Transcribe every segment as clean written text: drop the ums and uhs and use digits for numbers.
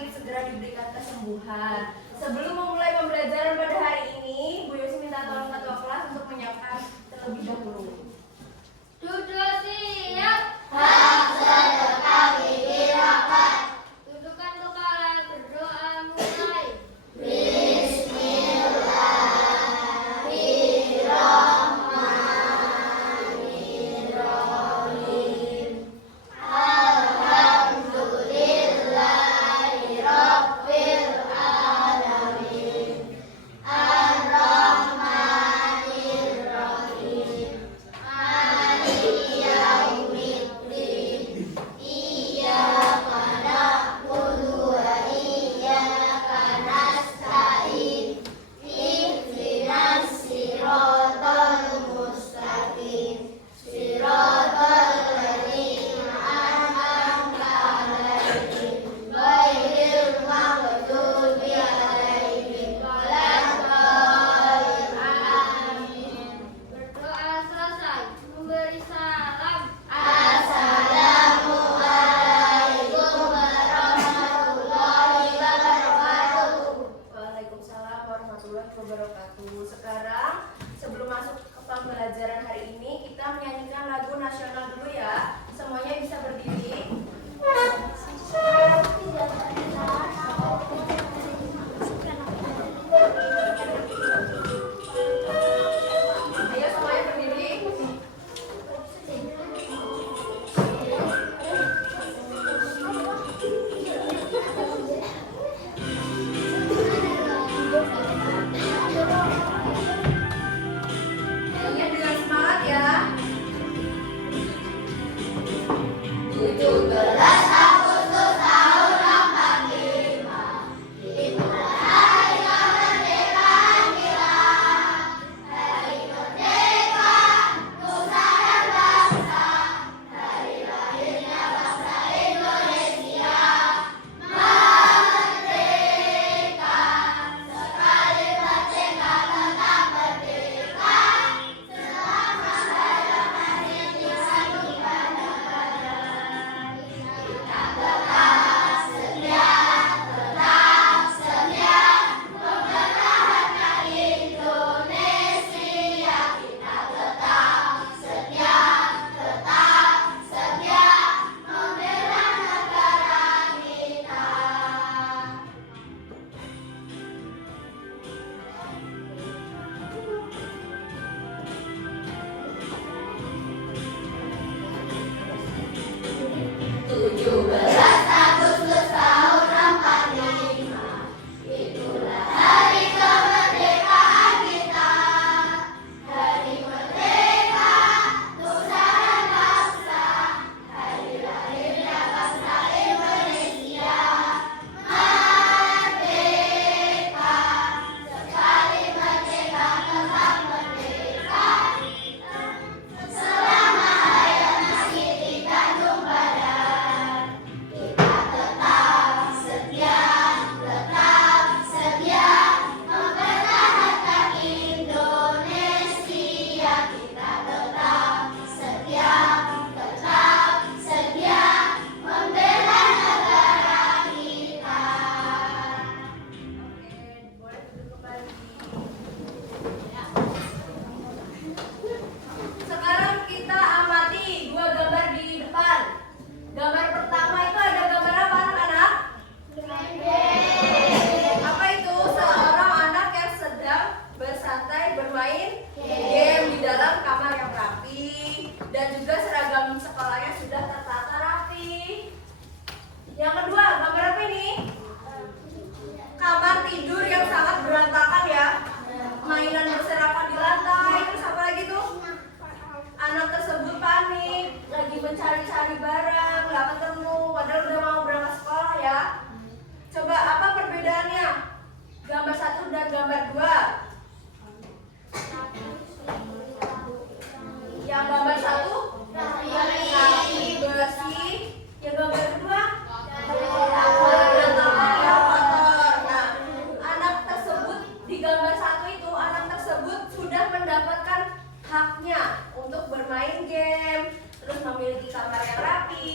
sakit segera diberikan kesembuhan. Sebelum memulai pembelajaran pada hari ini, Bu Yosi minta tolong ketua kelas untuk menyiapkan terlebih dahulu. Duduk siap. Hak sedekah gigi rapat. Tundukkan kepala, berdoa mulai. Bismillahirrahmanirrahim. Alhamdulillahirabbil alamin. Ar-Rahmanir-Rahim. Maliki yaumiddin. Iyyaka na'budu wa iyyaka nasta'in. Ihdinas siratal mustaqim. Siratal ladzina an'amta 'alaihim ghairil maghdubi 'alaihim waladdallin. Amin. Berdoa selesai. Memberi salam. Assalamualaikum warahmatullahi wabarakatuh. Waalaikumsalam warahmatullahi wabarakatuh. Sekarang sebelum masuk ke pembelajaran hari ini, kita menyanyikan lagu nasional dulu ya. Semuanya bisa berdiri. Ayo semuanya berdiri. Nyanyinya dengan semangat ya. 17 Agustus tahun 45, itulah hari kemerdekaan kita. Hari merdeka, nusa dan bangsa, hari lahirnya bangsa Indonesia. Merdeka, sekali merdeka tetap merdeka. Selama ada masih di satu negara. Kita tetap setia, mempertahankan Indonesia. Kita tetap setia, membela negara kita. Tujuh belas Agustus tahun 45, itulah hari kemerdekaan kita. Hari merdeka, nusa dan bangsa, hari lahirnya bangsa Indonesia. Merdeka, sekali merdeka tetap merdeka. Selama hayat masih di Tanjung Barat, kita tetap setia, mempertahankan Indonesia. Kita tetap setia, membela negara kita. Oke, boleh duduk kembali. Sekarang kita amati dua gambar di depan. Gambar pertama itu ada gambar apa anak-anak? Apa itu? Seorang anak yang sedang bersantai bermain game di dalam kamar yang rapi dan juga seragam sekolahnya sudah tertata rapi. Yang kedua, gambar apa ini? Kamar tidur yang sangat berantakan ya. Mainan berserakan di lantai. Terus apa lagi tuh? Anak tersebut panik, lagi mencari-cari barang, nggak ketemu, padahal udah mau berangkat sekolah ya. Coba apa perbedaannya? Gambar 1 dan gambar 2. Yang gambar 1 rapi, bersih. Yang gambar 2 berantakan ya, kotor. Nah, anak tersebut di gambar 1 itu, anak tersebut sudah mendapatkan haknya untuk bermain game, terus memiliki kamar yang rapi,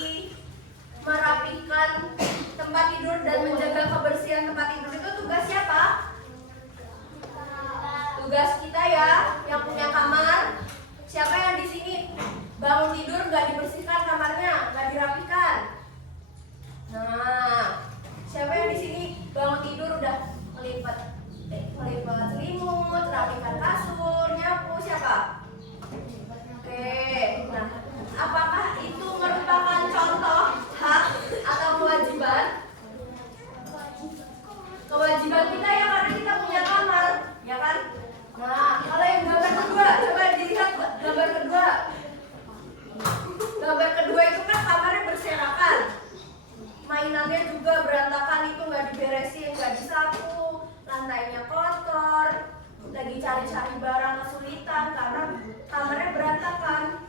berantakan itu nggak diberesin, nggak disapu, lantainya kotor, lagi cari-cari barang kesulitan karena kamarnya berantakan.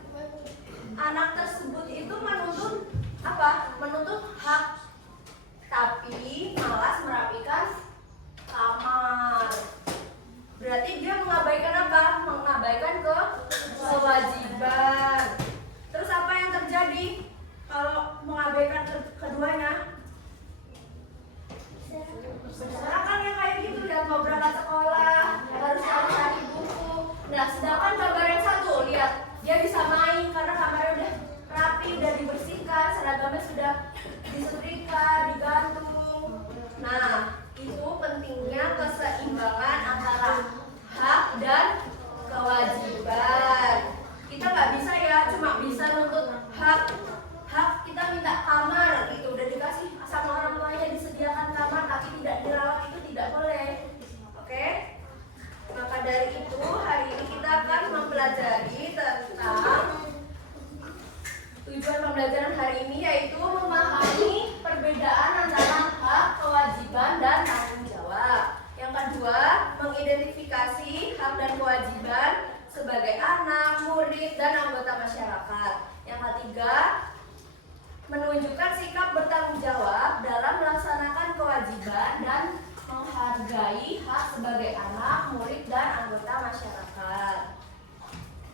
Anak tersebut itu menuntut apa? Menuntut hak, tapi malas merapikan kamar. Berarti dia mengabaikan apa? Mengabaikan kewajiban. Terus apa yang terjadi kalau mengabaikan keduanya? Berserakan ya kayak gitu, lihat mau berangkat sekolah harus cari buku. Nah, sedangkan gambar yang satu, lihat dia bisa main karena kamarnya udah rapi, udah dibersihkan, seragamnya sudah disetrika, digantung. Nah, itu pentingnya keseimbangan antara hak dan kewajiban. Kita nggak bisa ya cuma bisa nuntut hak kita minta kamar gitu, udah dikasih sama orang tuanya disediakan kamar tapi tidak dirawat, itu tidak boleh. Oke? Maka dari itu hari ini kita akan mempelajari tentang tujuan pembelajaran hari ini, yaitu memahami perbedaan antara hak, kewajiban, dan tanggung jawab. Yang kedua, mengidentifikasi hak dan kewajiban sebagai anak, murid, dan anggota masyarakat. Yang ketiga, menunjukkan sikap bertanggung jawab dalam melaksanakan kewajiban dan menghargai hak sebagai anak, murid, dan anggota masyarakat.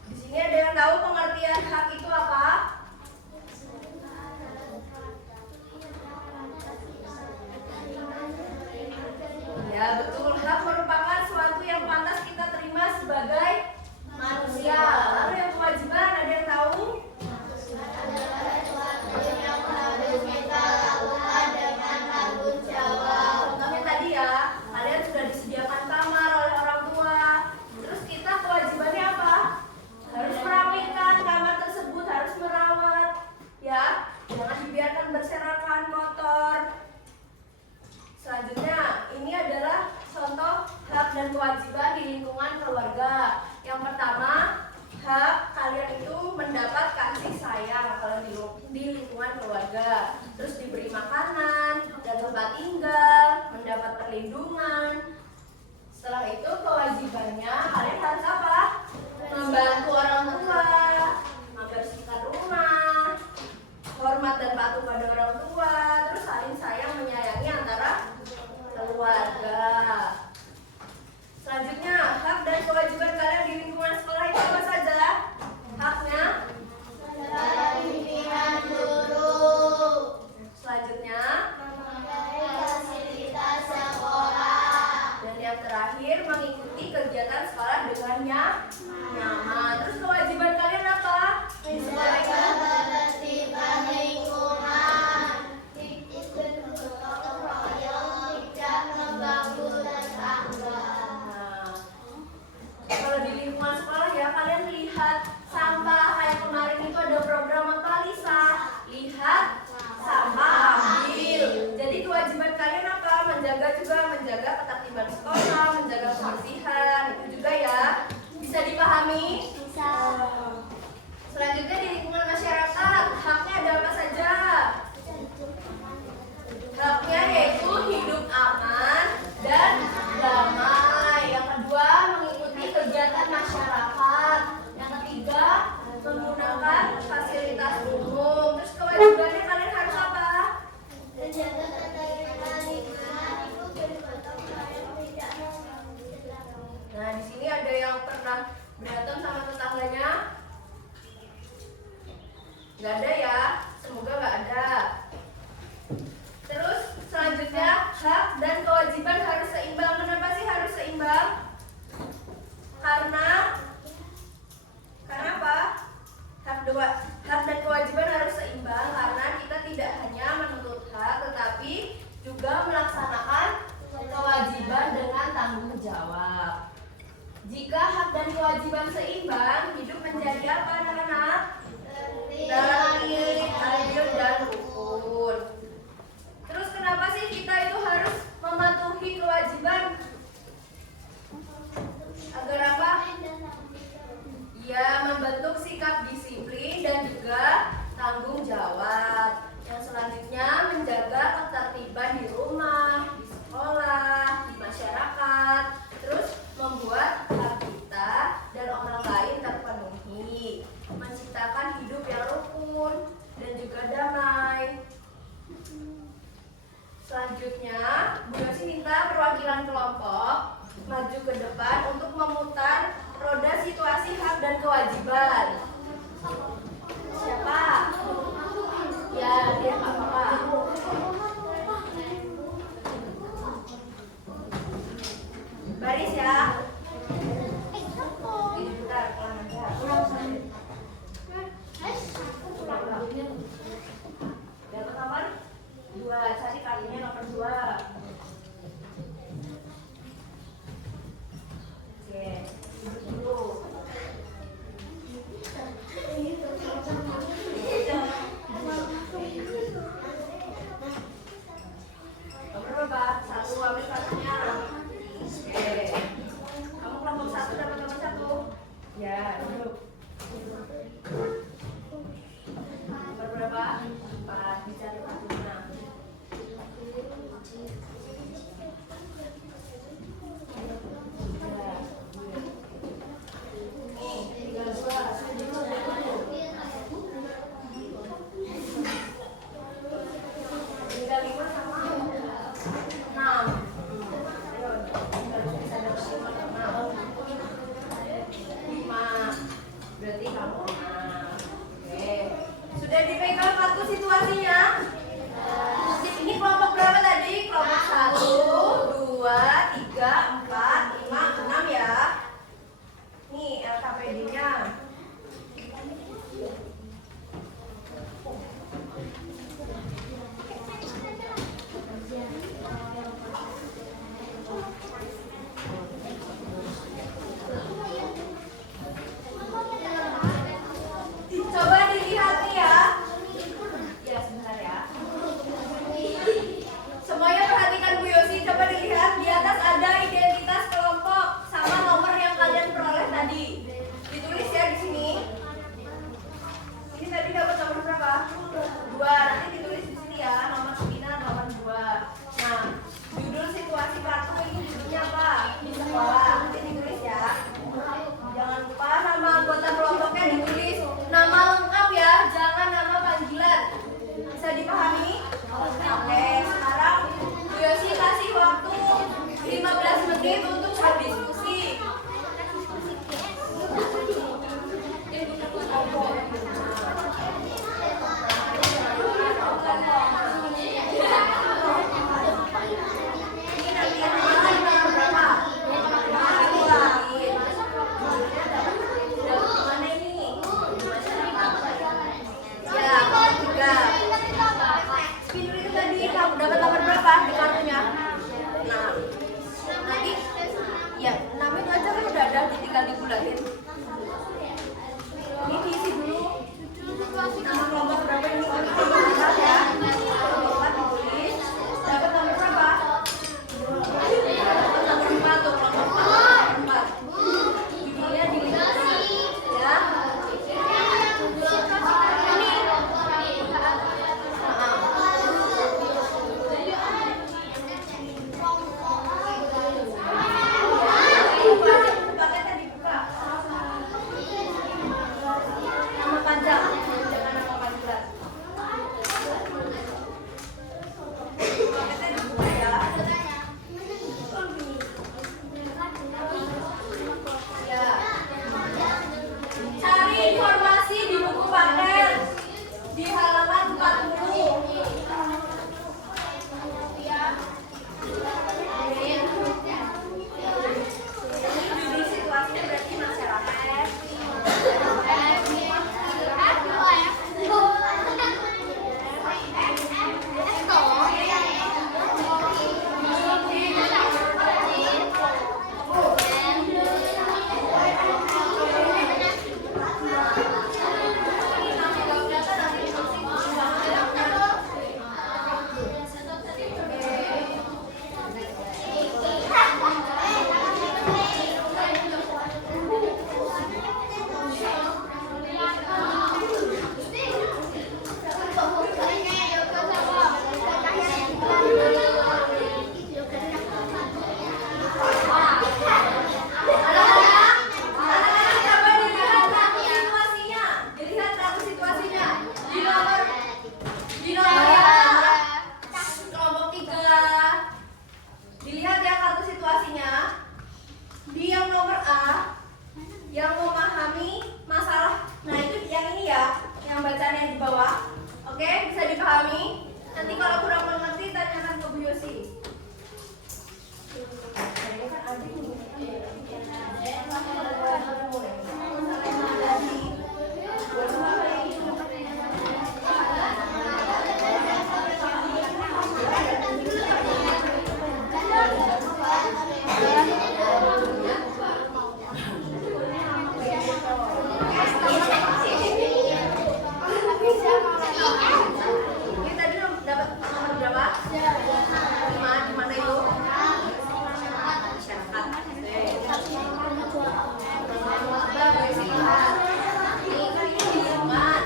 Di sini ada yang tahu pengertian hak itu apa? Ya, betul. Hak merupakan suatu yang pantas kita terima sebagai manusia. Lalu yang kewajiban ada yang tahu? Contohnya tadi ya, kalian sudah disediakan kamar oleh orang tua. Terus kita kewajibannya apa? Harus merapikan kamar tersebut, harus merawat. Ya, jangan dibiarkan berserakan, kotor. Selanjutnya, ini adalah contoh hak dan kewajiban di lingkungan keluarga. Yang pertama, hak kalian itu mendapat kasih sayang kalau di lingkungan keluarga. Terus diberi makanan dan tempat tinggal, mendapat perlindungan. Setelah itu kewajibannya kalian harus apa? Membantu orang tua, membersihkan rumah, hormat dan patuh pada orang tua, terus saling sayang menyayangi antara keluarga. Selanjutnya, hak dan kewajiban kalian di lingkungan sekolah itu apa saja? Haknya Pembimbingan guru, selanjutnya, fasilitas sekolah, dan yang terakhir mengikuti kegiatan sekolah dengan nyaman. Terus kewajiban kalian apa? menjaga ketertiban lingkungan, ikut gotong royong, tidak membangun tetangga. Nah, kalau di lingkungan sekolah ya kalian lihat sampah kayak kemarin itu ada program apa Lisa? Lihat sampah ambil. Jadi kewajiban kalian apa? Menjaga ketertiban sekolah, menjaga kebersihan. Itu juga ya. Bisa dipahami? Bisa. Selanjutnya di lingkungan masyarakat, haknya ada apa saja? Haknya yaitu hidup aman dan damai. Yang kedua, mengikuti kegiatan masyarakat. Yang ketiga, menggunakan fasilitas umum. Terus kewajibannya kalian harus apa? Menjaga ketertiban lingkungan, ikut bergotong royong, tidak membangun tetangga. Nah, di sini ada yang pernah berantem sama tetangganya? Gak ada ya? Semoga gak ada. Terus selanjutnya, hak dan kewajiban harus seimbang. Kenapa sih harus seimbang? Karena apa? Hak dan kewajiban harus seimbang karena kita tidak hanya menuntut hak tetapi juga melaksanakan kewajiban dengan tanggung jawab. Jika hak dan kewajiban seimbang, hidup menjadi apa anak-anak? Tertib, adil, dan rukun. Terus kenapa sih kita itu harus mematuhi kewajiban? Agar apa? Ya, membentuk sikap disiplin dan juga tanggung jawab. Yang selanjutnya menjaga ketertiban di Selanjutnya, Bu Yosi minta perwakilan kelompok maju ke depan untuk memutar roda situasi hak dan kewajiban. Siapa? Ya, dia Kak Papa. Baris ya. Bentar, pelan aja. Dapat nomor 2, cari kartunya nomor 2. Oke, duduk dulu. Nomor berapa? 1, ambil kartunya. Oke. Kamu kelompok 1 dapat nomor 1. Ya, duduk. Nomor berapa? 4, dicari kartunya. Berarti kamu oke. Sudah dipegang kartu situasinya? Ini kelompok berapa tadi? Kelompok 1, 2, 3, 4, 5, 6 ya. Nih LKPD-nya. Coba dilihat nih ya. Ya sebentar ya. Semuanya perhatikan Bu Yosi. Coba dilihat di atas ada identitas kelompok sama nomor yang kalian peroleh tadi. Ditulis ya di sini. Ini tadi dapat nomor berapa? 2. Nanti ditulis di sini ya. Nomor 9, nomor 2. Nah, judul situasi kartu ini judulnya apa? Di sekolah. Nanti ditulis ya. Jangan lupa nama anggota kelompoknya ditulis. Nama lengkap ya, jangan nama panggilan. Bisa dipahami? Oke, sekarang Bu Yosi kasih waktu 15 menit untuk berdiskusi. Ini nanti yang nomor berapa? Mana ini? Ya, nomor 3. Spidol itu tadi kamu dapat nomor berapa di kartunya? 6. Nanti ya, 6 itu aja kan udah ada, tinggal dibulatin. Ini diisi dulu. Nama kelompok berapa ini? Kelompok 4 ya. Kelompok 4 ditulis. Dapat nomor berapa? Dapat nomor 5 tuh, kelompok 4. Judulnya dilihat ya. Iman, di mana itu? Masyarakat. Coba berisi lihat. Ini kan ini iman.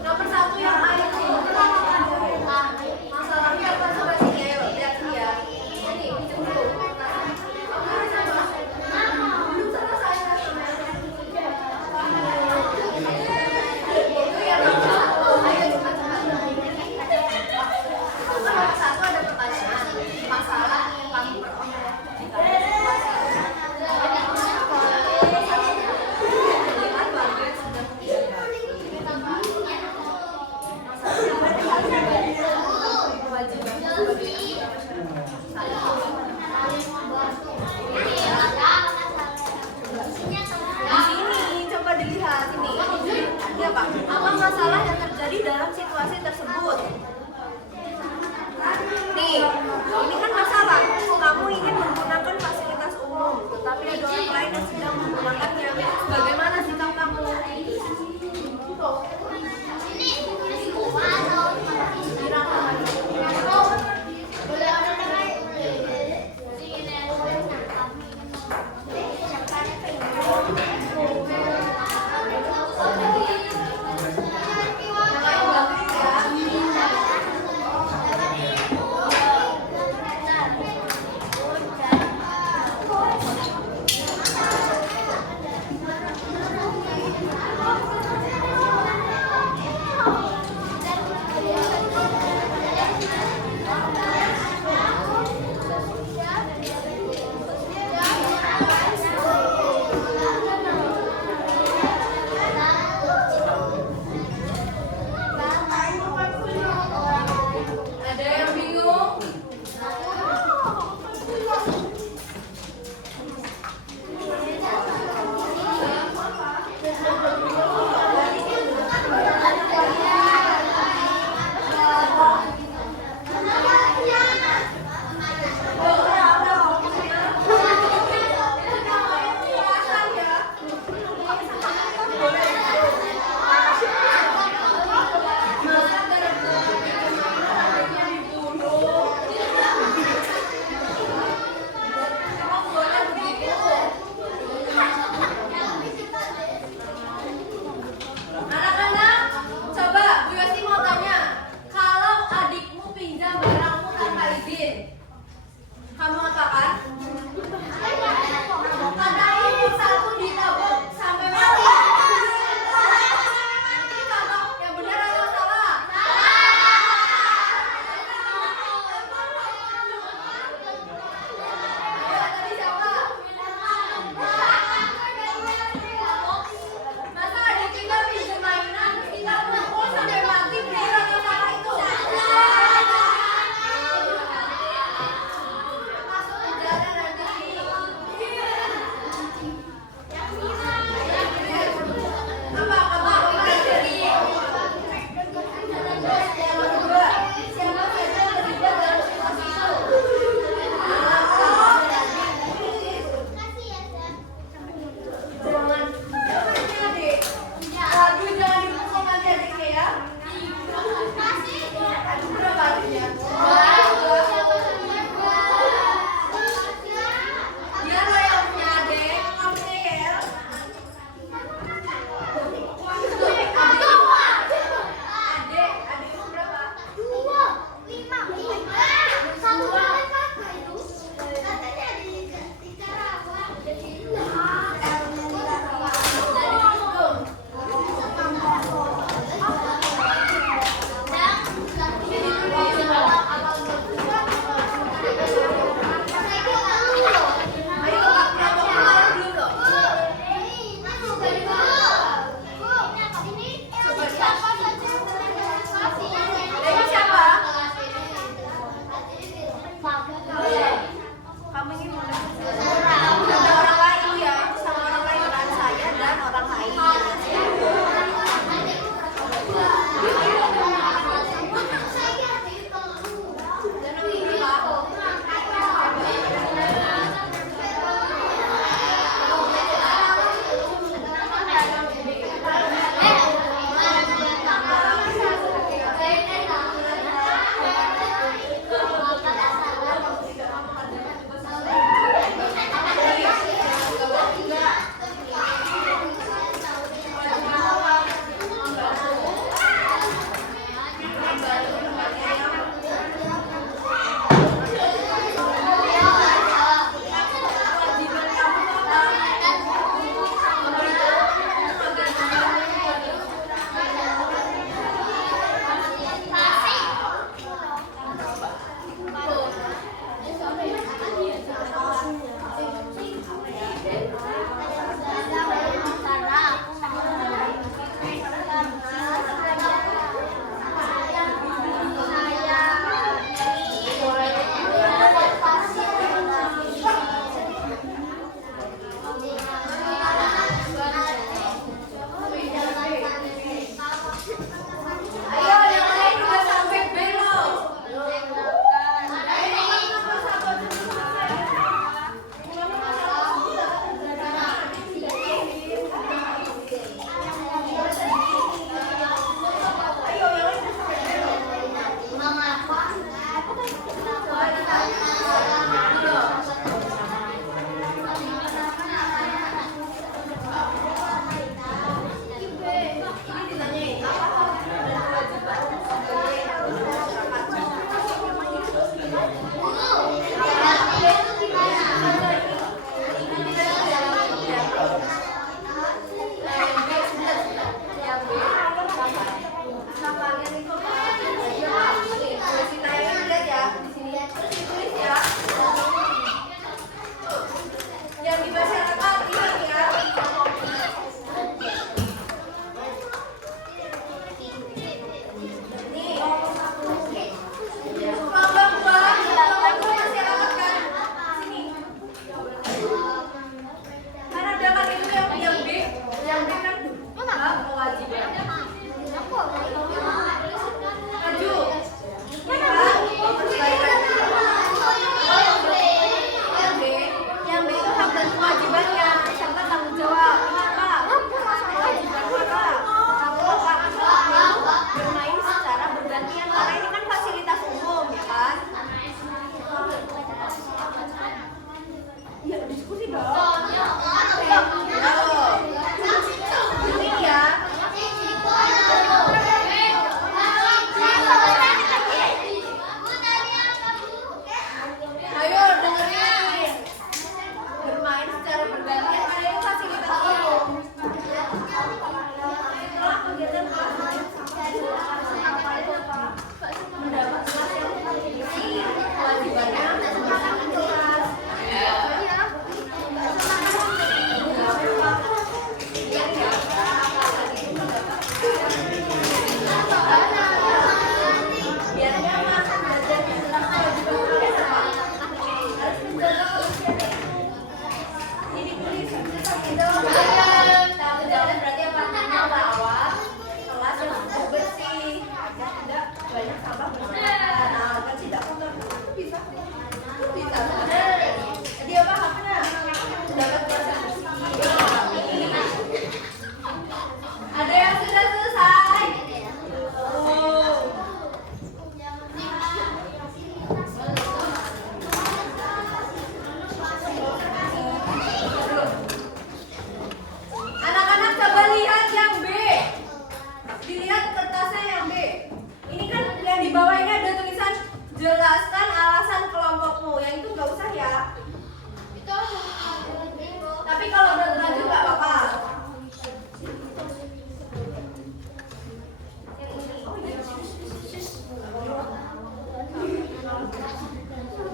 Nomor 1 yang air masalahnya apa coba sini, ayo lihat sini ya. Ini pinjam dulu. Belum selesai. Itu yang nomor 1. Ayo cepat. Nomor 1 ada pertanyaan. Masalah yang kamu peroleh. Coba dilihat ini. Ini apa? Apa masalah yang terjadi dalam situasi tersebut? Nih, ini kan masalah. Kamu ingin menggunakan fasilitas umum, tetapi ada orang lain yang sedang menggunakannya. Bagaimana sikap kamu? Ada yang bingung? Anak-anak, coba Bu Yosti mau tanya, kalau adikmu pinjam barangmu tanpa izin, kamu apakan? Katakan satu ditabok sampai mati. Ini contoh yang benar atau salah? Ayo, tadi siapa? Masa adik kita pinjam mainan, kita pukul sampai mati, benar atau salah itu? Masuk aja.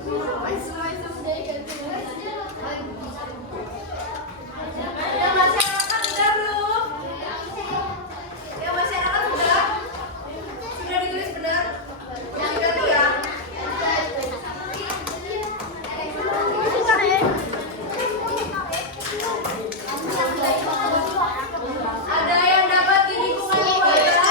Ya masyarakat sudah belum? Ya masyarakat sudah? Sudah ditulis benar? Yang ganti ya? Ada yang dapat di lingkungan keluarga?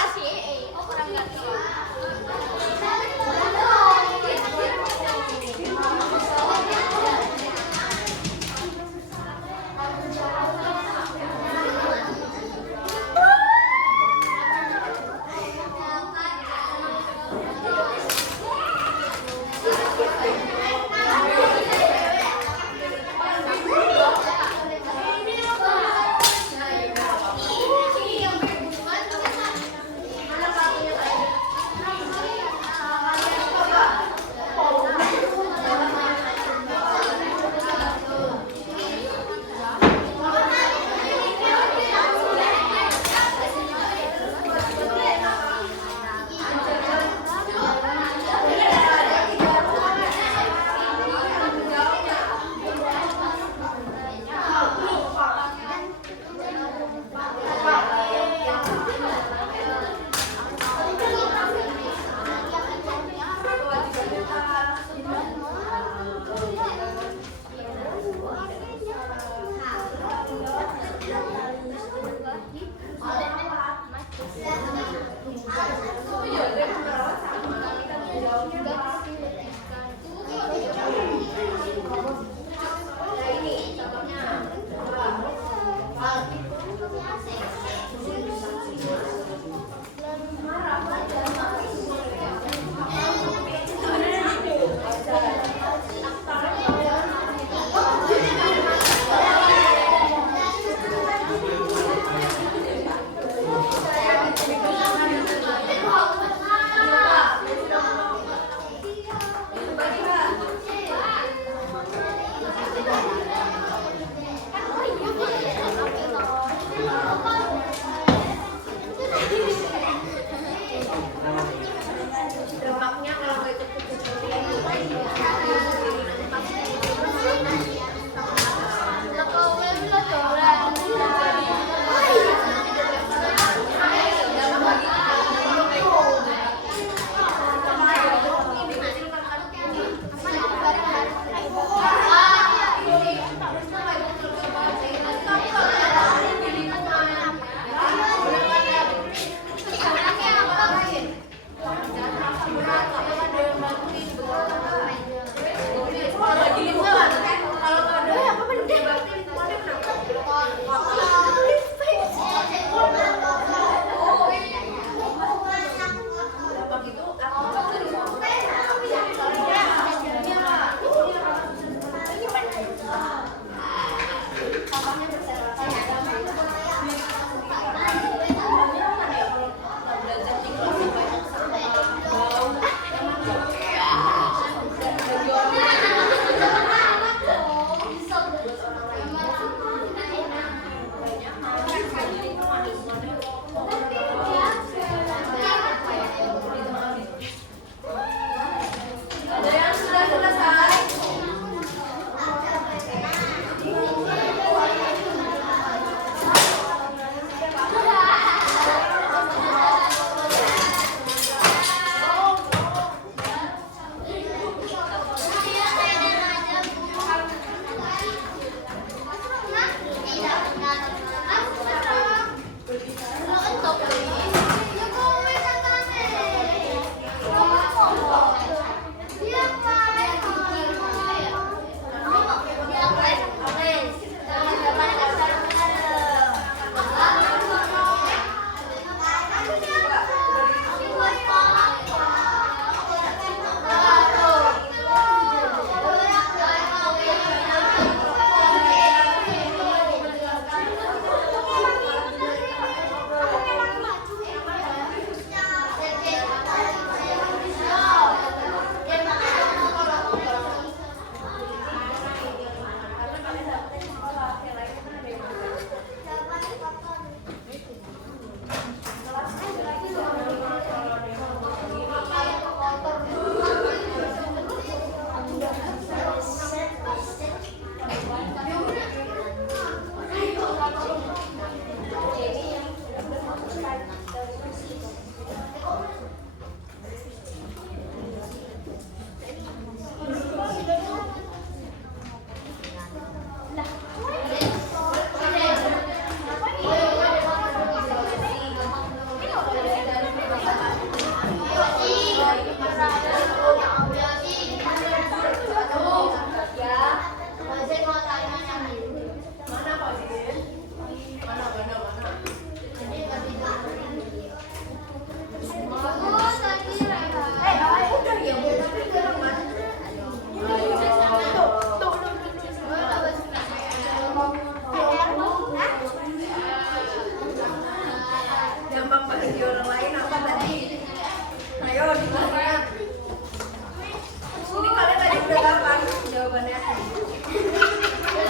jawabannya. Tapi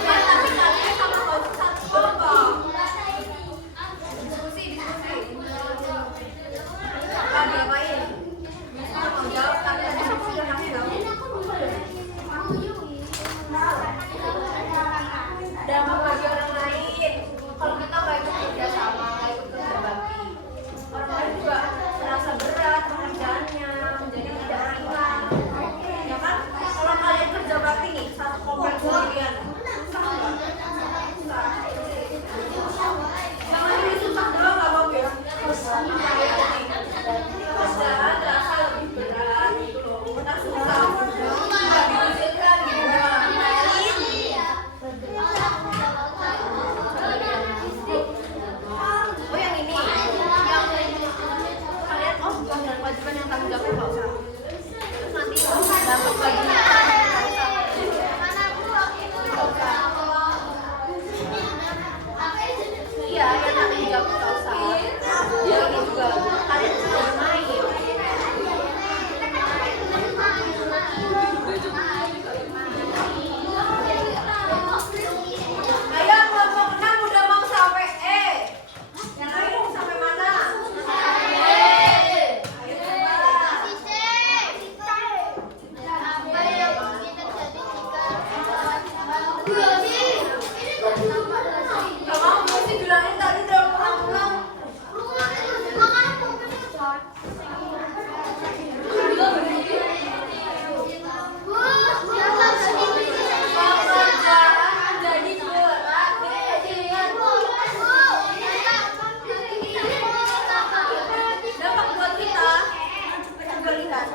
kalian sama Fauzan satu kelompok. Diskusi. Apa diapain? Mau jawab kan? Tadi aku sudah kasih tahu. Dan membagi orang lain. Kalau kita nggak ikut kerja sama, nggak ikut kerja bakti, orang lain juga merasa berat pekerjaannya, menjadi tidak ringan. Ya kan? Kalau kalian kerja bakti nih, satu komplek sendirian, susah nggak? Jangan ini susah doang nggak apa-apa ya. Kerjaan terasa lebih berat gitu loh. Kita susah, nggak dihasilkan gitu doang. Oh yang ini, yang kalian bukan dan kewajiban yang tanggung jawabnya nggak usah. Terus nanti dapat bagian iya yang tanggung jawab nggak usah. Ya ini juga kalian sudah bermain. Ayo kelompok 6 udah mau sampai E. Yang lain mau sampai mana? Ayo Apa yang kita jadi jika gak mau mesti bilangin tadi udah ulang-ulang. Pekerjaan jadi berat. Dampak buat kita. Coba lihat.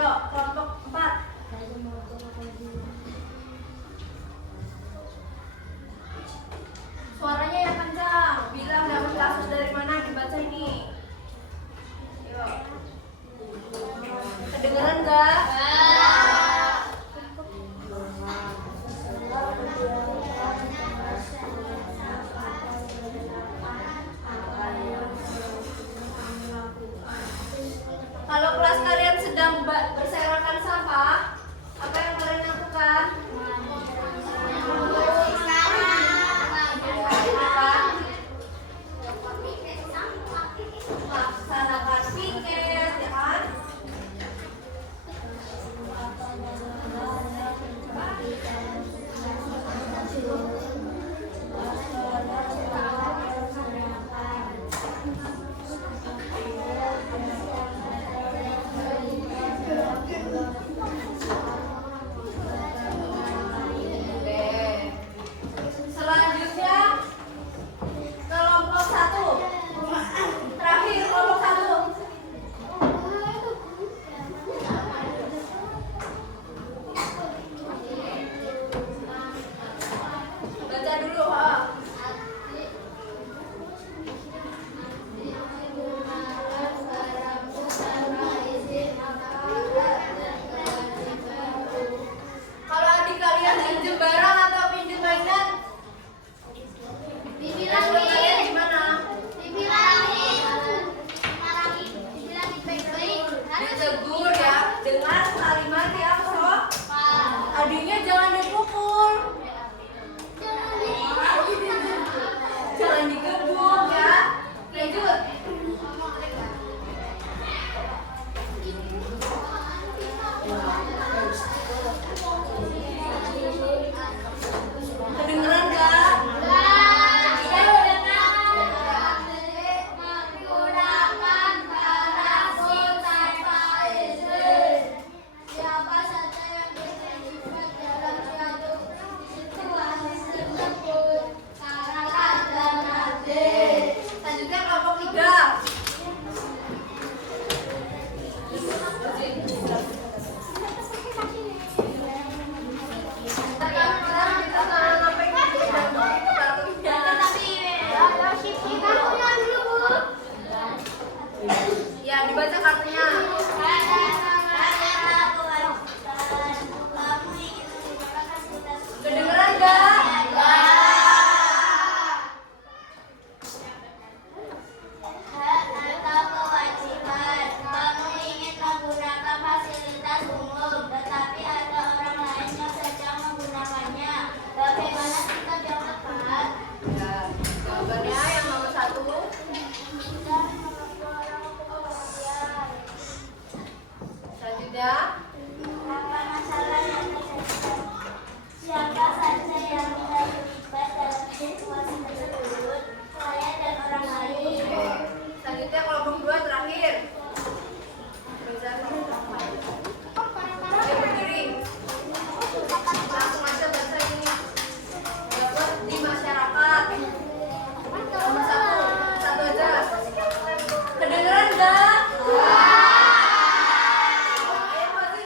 Ayo, kelompok 4. Suaranya yang kencang. Bilang dapat kasus dari mana, dibaca ini. Ayo. Kedengeran nggak? Kalau kelas kalian sedang berserakan sampah, apa yang kalian lakukan? Laksanakan piket, ya kan? Selanjutnya kelompok 1. Terakhir kelompok 1. Baca dulu, ha. Kalau adik kalian pinjam barang atau pinjam mainan, respon kalian gimana? Ditegur ya dengan kalimat yang sopan. Adiknya jangan dipukul, jangan digebuk ya. Lanjut. Kedengeran nggak? Menggunakan parafun tanpa izin. Siapa saja yang terlibat dalam suatu situasi tersebut karat dan adil. Selanjutnya kelompok 3. Sekarang kita mau ngapain? Ya, dibaca kartunya. Kedengeran nggak? Hak atau kewajiban. Kamu ingin menggunakan fasilitas umum, tetapi ada orang lain yang sedang menggunakannya. Bagaimana kita jawabkan? Ya, jawabannya yang nomor 1. Selanjutnya, Apa masalah yang terjadi? Siapa saja yang terlibat dalam situasi tersebut? Saya dan orang lain. selanjutnya kelompok 2 terakhir. Baca. Ayo berdiri. Langsung aja baca ini. Dapat di masyarakat. Nomor 1 aja. Kedengeran nggak? Ayo maju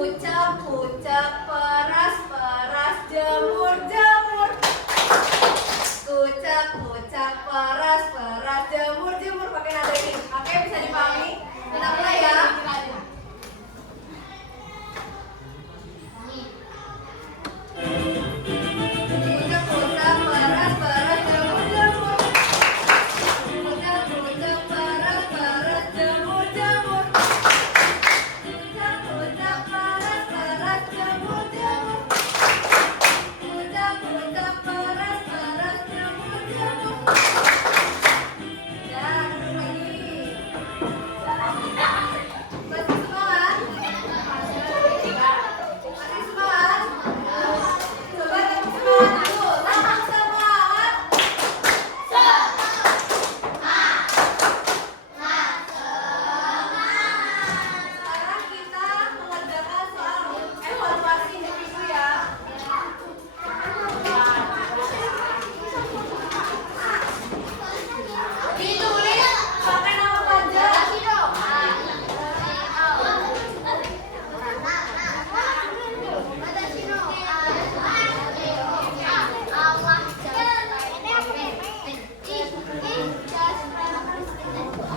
Kucak, kucak, peras, peras, jemur, jemur. Kucak, kucak, peras, peras, jemur, jemur. Pakai nada ini. Oke, bisa dipahami? Kita mulai ya. Kucak, kucak, peras, peras, jemur, jemur. Kucak, kucak, peras, peras, jemur, jemur. Kucak, kucak, peras, peras, jemur, jemur. Kucak, kucak, peras, peras, jemur, jemur. Ya, terus lagi. Masih semangat? Masih semangat? Coba tepuk semangat dulu. Tepuk semangat. Sekarang kita mengerjakan soal evaluasi individu ya. Ditulis pakai nama panjang.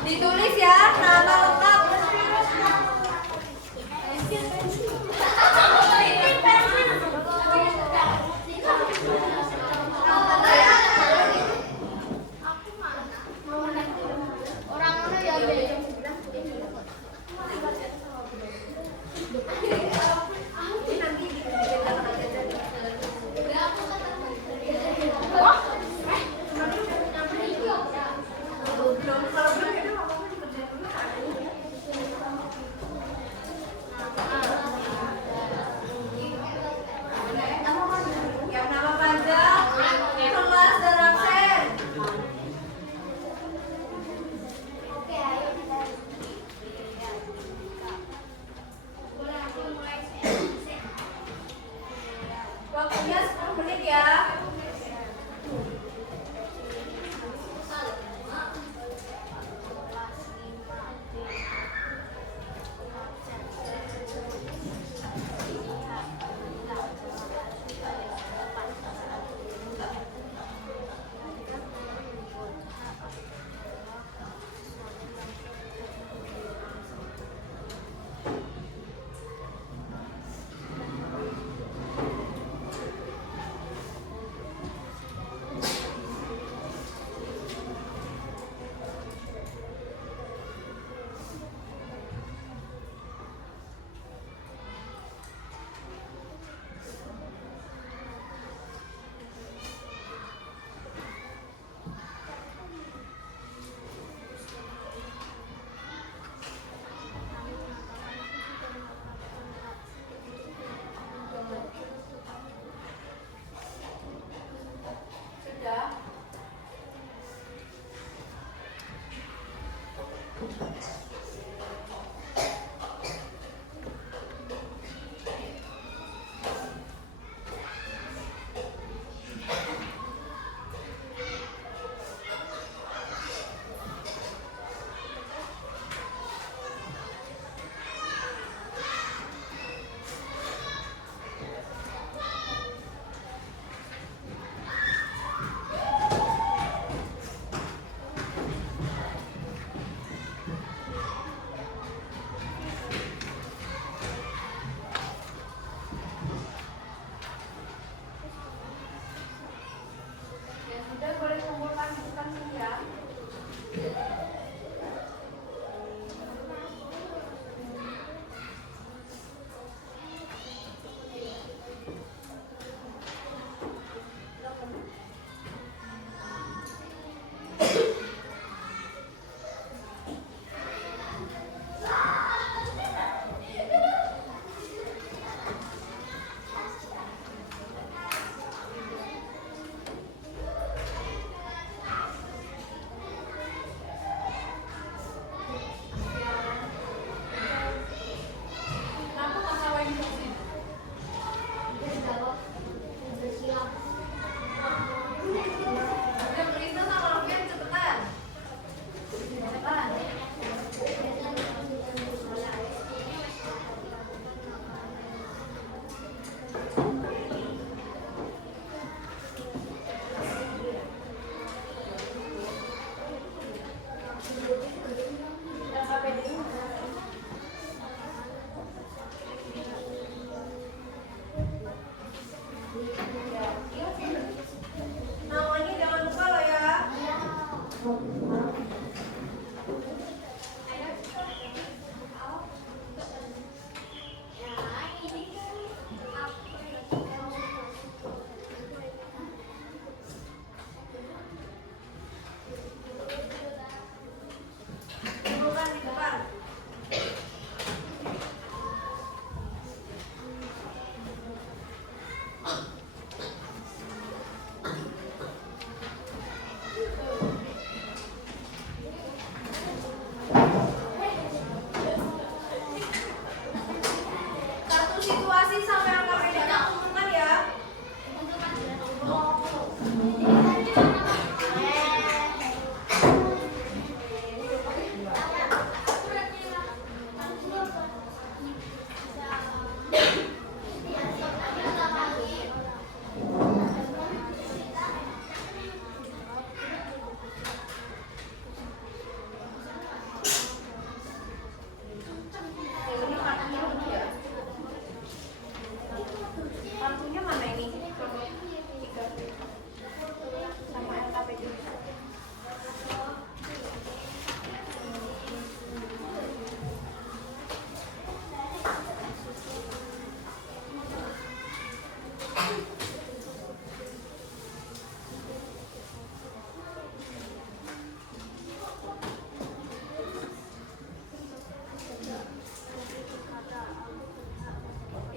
Ditulis ya nama lengkap. Orang mana ya beda? Yang nama panjang, kelas dan absen. Oke, ayo kita. Waktunya 10 menit ya.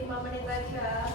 5 menit aja.